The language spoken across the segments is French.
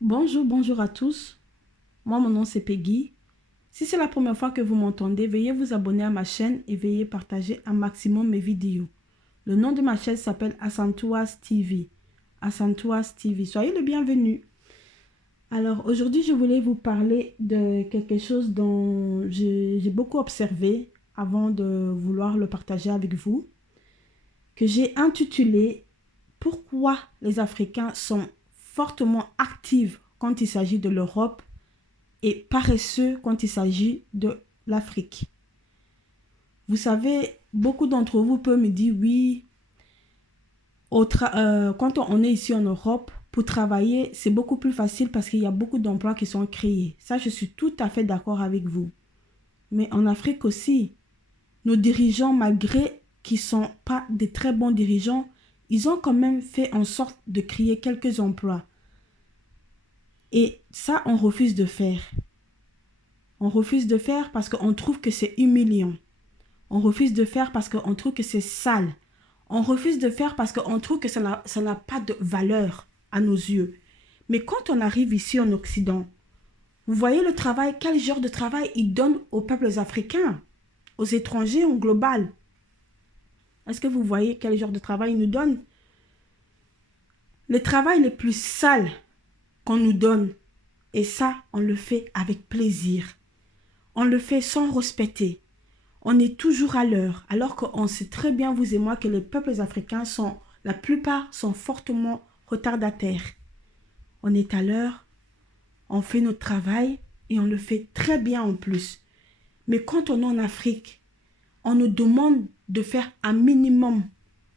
Bonjour à tous. Moi, mon nom c'est Peggy. Si c'est la première fois que vous m'entendez, veuillez vous abonner à ma chaîne et veuillez partager un maximum mes vidéos. Le nom de ma chaîne s'appelle Asantouas TV. Asantouas TV. Soyez le bienvenu. Alors, aujourd'hui, je voulais vous parler de quelque chose dont j'ai beaucoup observé avant de vouloir le partager avec vous, que j'ai intitulé Pourquoi les Africains sont fortement actifs quand il s'agit de l'Europe et paresseux quand il s'agit de l'Afrique. Vous savez, beaucoup d'entre vous peuvent me dire oui, quand on est ici en Europe, pour travailler, c'est beaucoup plus facile parce qu'il y a beaucoup d'emplois qui sont créés. Ça, je suis tout à fait d'accord avec vous. Mais en Afrique aussi, nos dirigeants, malgré qu'ils ne sont pas des très bons dirigeants, ils ont quand même fait en sorte de créer quelques emplois. Et ça, on refuse de faire. On refuse de faire parce qu'on trouve que c'est humiliant. On refuse de faire parce qu'on trouve que c'est sale. On refuse de faire parce qu'on trouve que ça n'a pas de valeur à nos yeux. Mais quand on arrive ici en Occident, vous voyez le travail, quel genre de travail ils donnent aux peuples africains, aux étrangers en global. Est-ce que vous voyez quel genre de travail ils nous donnent? Le travail le plus sale qu'on nous donne, et ça, on le fait avec plaisir. On le fait sans respecter. On est toujours à l'heure, alors qu'on sait très bien, vous et moi, que les peuples africains la plupart sont fortement retardataires. On est à l'heure, on fait notre travail et on le fait très bien en plus. Mais quand on est en Afrique, on nous demande de faire un minimum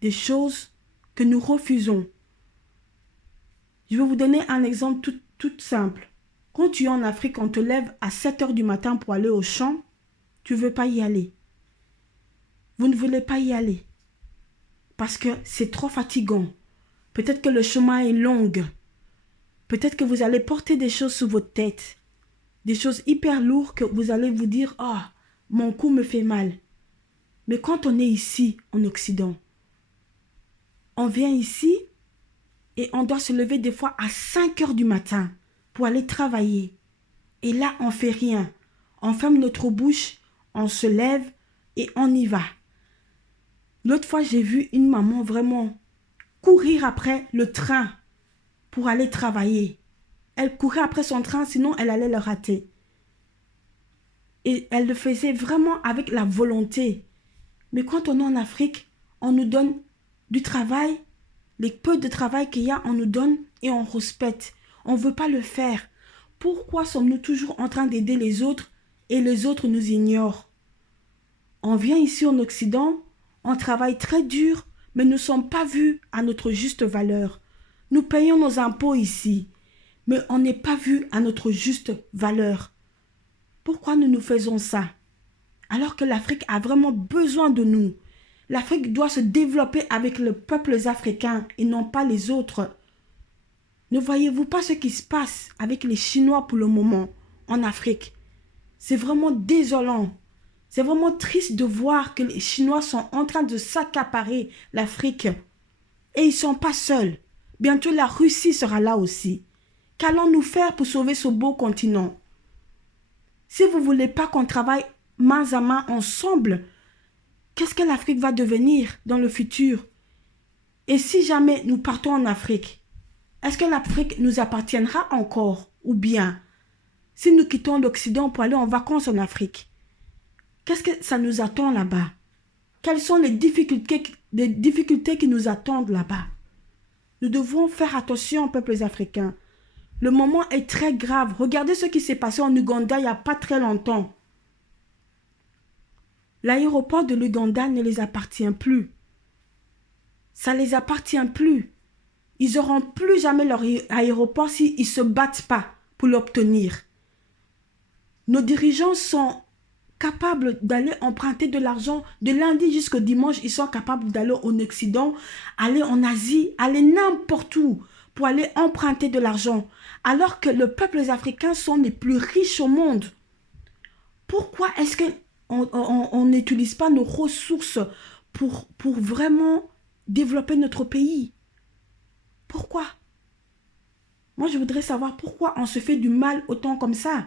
des choses que nous refusons. Je vais vous donner un exemple tout simple. Quand tu es en Afrique, on te lève à 7 heures du matin pour aller au champ, tu ne veux pas y aller. Vous ne voulez pas y aller parce que c'est trop fatigant. Peut-être que le chemin est long. Peut-être que vous allez porter des choses sur votre tête. Des choses hyper lourdes que vous allez vous dire, ah, mon cou me fait mal. Mais quand on est ici, en Occident, on vient ici et on doit se lever des fois à 5 heures du matin pour aller travailler. Et là, on ne fait rien. On ferme notre bouche, on se lève et on y va. L'autre fois, j'ai vu une maman vraiment courir après le train pour aller travailler. Elle courait après son train, sinon elle allait le rater. Et elle le faisait vraiment avec la volonté. Mais quand on est en Afrique, on nous donne du travail, les peu de travail qu'il y a, on nous donne et on respecte. On ne veut pas le faire. Pourquoi sommes-nous toujours en train d'aider les autres et les autres nous ignorent? On vient ici en Occident, on travaille très dur, mais nous ne sommes pas vus à notre juste valeur. Nous payons nos impôts ici, mais on n'est pas vus à notre juste valeur. Pourquoi nous faisons ça? Alors que l'Afrique a vraiment besoin de nous. L'Afrique doit se développer avec les peuples africains et non pas les autres. Ne voyez-vous pas ce qui se passe avec les Chinois pour le moment en Afrique? C'est vraiment désolant. C'est vraiment triste de voir que les Chinois sont en train de s'accaparer l'Afrique. Et ils ne sont pas seuls. Bientôt la Russie sera là aussi. Qu'allons-nous faire pour sauver ce beau continent? Si vous ne voulez pas qu'on travaille main à main ensemble, qu'est-ce que l'Afrique va devenir dans le futur? Et si jamais nous partons en Afrique, est-ce que l'Afrique nous appartiendra encore? Ou bien, si nous quittons l'Occident pour aller en vacances en Afrique, qu'est-ce que ça nous attend là-bas? Quelles sont les difficultés qui nous attendent là-bas? Nous devons faire attention aux peuples africains. Le moment est très grave. Regardez ce qui s'est passé en Ouganda il n'y a pas très longtemps. L'aéroport de l'Ouganda ne les appartient plus. Ça ne les appartient plus. Ils n'auront plus jamais leur aéroport s'ils ne se battent pas pour l'obtenir. Nos dirigeants sont capables d'aller emprunter de l'argent de lundi jusqu'au dimanche. Ils sont capables d'aller en Occident, aller en Asie, aller n'importe où pour aller emprunter de l'argent. Alors que les peuples africains sont les plus riches au monde. Pourquoi est-ce qu'on n'utilise pas nos ressources pour vraiment développer notre pays? Pourquoi? Moi, je voudrais savoir pourquoi on se fait du mal autant comme ça.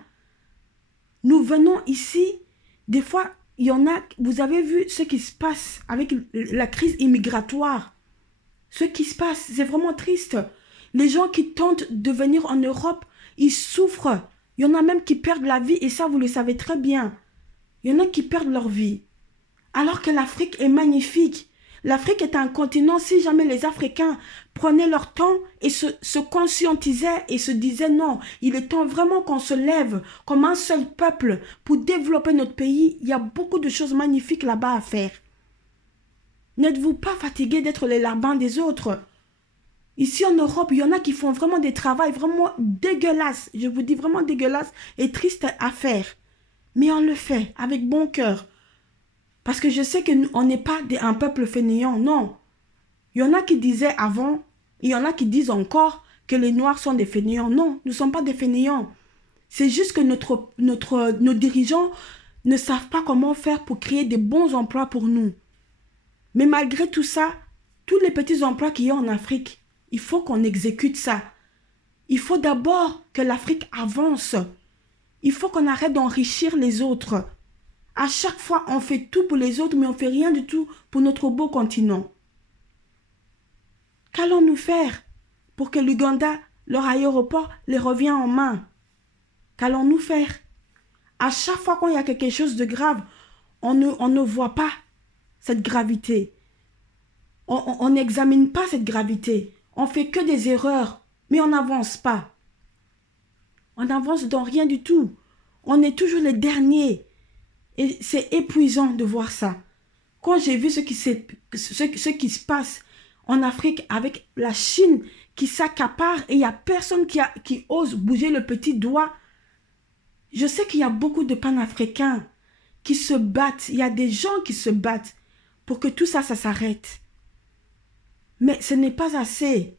Nous venons ici, des fois, il y en a, vous avez vu ce qui se passe avec la crise immigratoire. Ce qui se passe, c'est vraiment triste. Les gens qui tentent de venir en Europe, ils souffrent. Il y en a même qui perdent la vie et ça, vous le savez très bien. Il y en a qui perdent leur vie. Alors que l'Afrique est magnifique. L'Afrique est un continent, si jamais les Africains prenaient leur temps et se conscientisaient et se disaient non, il est temps vraiment qu'on se lève comme un seul peuple pour développer notre pays. Il y a beaucoup de choses magnifiques là-bas à faire. N'êtes-vous pas fatigués d'être les larbins des autres? Ici en Europe, il y en a qui font vraiment des travaux vraiment dégueulasses. Je vous dis vraiment dégueulasses et tristes à faire. Mais on le fait avec bon cœur. Parce que je sais qu'on n'est pas un peuple fainéant, non. Il y en a qui disaient avant, il y en a qui disent encore que les Noirs sont des fainéants. Non, nous ne sommes pas des fainéants. C'est juste que nos dirigeants ne savent pas comment faire pour créer des bons emplois pour nous. Mais malgré tout ça, tous les petits emplois qu'il y a en Afrique, il faut qu'on exécute ça. Il faut d'abord que l'Afrique avance. Il faut qu'on arrête d'enrichir les autres. À chaque fois, on fait tout pour les autres, mais on ne fait rien du tout pour notre beau continent. Qu'allons-nous faire pour que l'Ouganda, leur aéroport, les revienne en main? Qu'allons-nous faire? À chaque fois qu'il y a quelque chose de grave, on ne voit pas cette gravité. On n'examine pas cette gravité. On fait que des erreurs, mais on n'avance pas. On n'avance dans rien du tout. On est toujours les derniers. Et c'est épuisant de voir ça. Quand j'ai vu ce qui se passe en Afrique avec la Chine qui s'accapare et il n'y a personne qui ose bouger le petit doigt, je sais qu'il y a beaucoup de panafricains qui se battent. Il y a des gens qui se battent pour que tout ça, ça s'arrête. Mais ce n'est pas assez.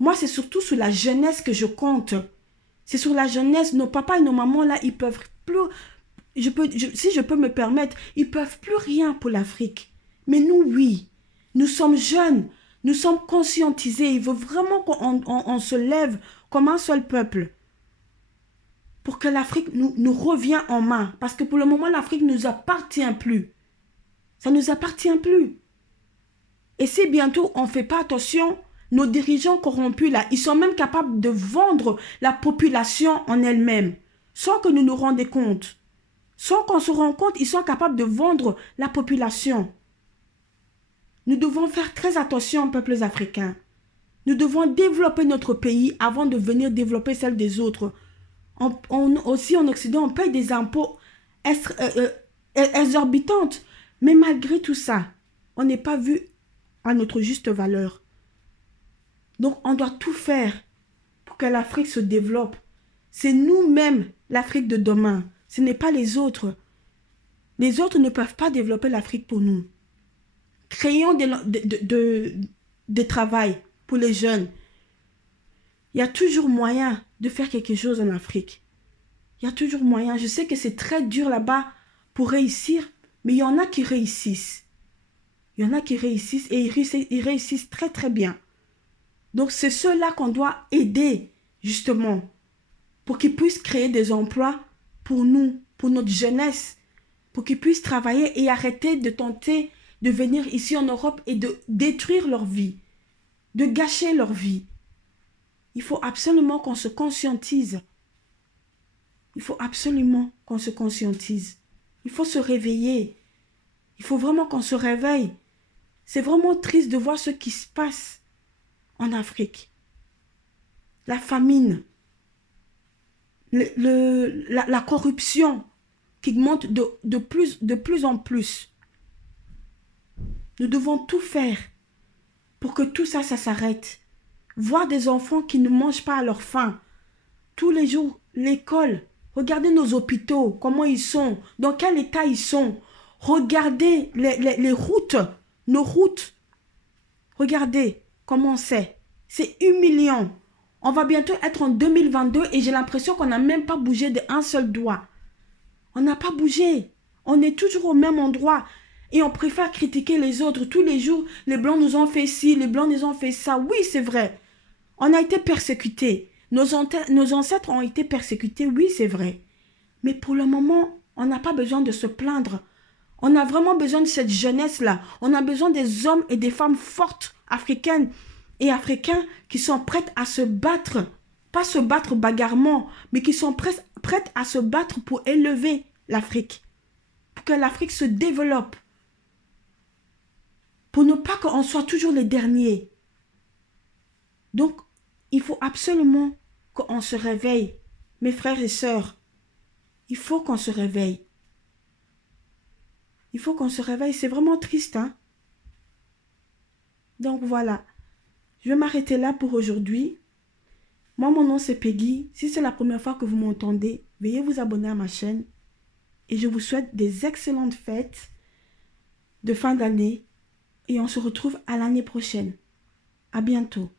Moi, c'est surtout sur la jeunesse que je compte. C'est sur la jeunesse. Nos papas et nos mamans, là, ils peuvent plus... si je peux me permettre, ils ne peuvent plus rien pour l'Afrique. Mais nous, oui. Nous sommes jeunes. Nous sommes conscientisés. Il faut vraiment qu'on se lève comme un seul peuple. Pour que l'Afrique nous revienne en main. Parce que pour le moment, l'Afrique ne nous appartient plus. Ça ne nous appartient plus. Et si bientôt on ne fait pas attention, nos dirigeants corrompus là, ils sont même capables de vendre la population en elle-même, sans que nous nous rendions compte. Sans qu'on se rende compte, ils sont capables de vendre la population. Nous devons faire très attention, peuples africains. Nous devons développer notre pays avant de venir développer celle des autres. Aussi en Occident, on paye des impôts exorbitantes. Mais malgré tout ça, on n'est pas vu à notre juste valeur. Donc, on doit tout faire pour que l'Afrique se développe. C'est nous-mêmes, l'Afrique de demain. Ce n'est pas les autres. Les autres ne peuvent pas développer l'Afrique pour nous. Créons des travail pour les jeunes. Il y a toujours moyen de faire quelque chose en Afrique. Il y a toujours moyen. Je sais que c'est très dur là-bas pour réussir, mais il y en a qui réussissent. Il y en a qui réussissent et ils réussissent très très bien. Donc c'est ceux-là qu'on doit aider justement pour qu'ils puissent créer des emplois pour nous, pour notre jeunesse, pour qu'ils puissent travailler et arrêter de tenter de venir ici en Europe et de détruire leur vie, de gâcher leur vie. Il faut absolument qu'on se conscientise. Il faut absolument qu'on se conscientise. Il faut se réveiller. Il faut vraiment qu'on se réveille. C'est vraiment triste de voir ce qui se passe en Afrique. La famine, la corruption qui monte de plus en plus. Nous devons tout faire pour que tout ça, ça s'arrête. Voir des enfants qui ne mangent pas à leur faim. Tous les jours, l'école. Regardez nos hôpitaux, comment ils sont, dans quel état ils sont. Regardez les routes, nos routes. Regardez comment c'est. C'est humiliant. On va bientôt être en 2022 et j'ai l'impression qu'on n'a même pas bougé d'un seul doigt. On n'a pas bougé. On est toujours au même endroit. Et on préfère critiquer les autres. Tous les jours, les Blancs nous ont fait ci, les Blancs nous ont fait ça. Oui, c'est vrai. On a été persécutés. Nos ancêtres ont été persécutés, oui, c'est vrai. Mais pour le moment, on n'a pas besoin de se plaindre. On a vraiment besoin de cette jeunesse-là. On a besoin des hommes et des femmes fortes, africaines et africains, qui sont prêts à se battre. Pas se battre bagarrement, mais qui sont prêts à se battre pour élever l'Afrique. Pour que l'Afrique se développe. Pour ne pas qu'on soit toujours les derniers. Donc, il faut absolument qu'on se réveille, mes frères et sœurs. Il faut qu'on se réveille. Il faut qu'on se réveille. C'est vraiment triste, hein? Donc voilà. Je vais m'arrêter là pour aujourd'hui. Moi, mon nom c'est Peggy. Si c'est la première fois que vous m'entendez, veuillez vous abonner à ma chaîne. Et je vous souhaite des excellentes fêtes de fin d'année. Et on se retrouve à l'année prochaine. À bientôt.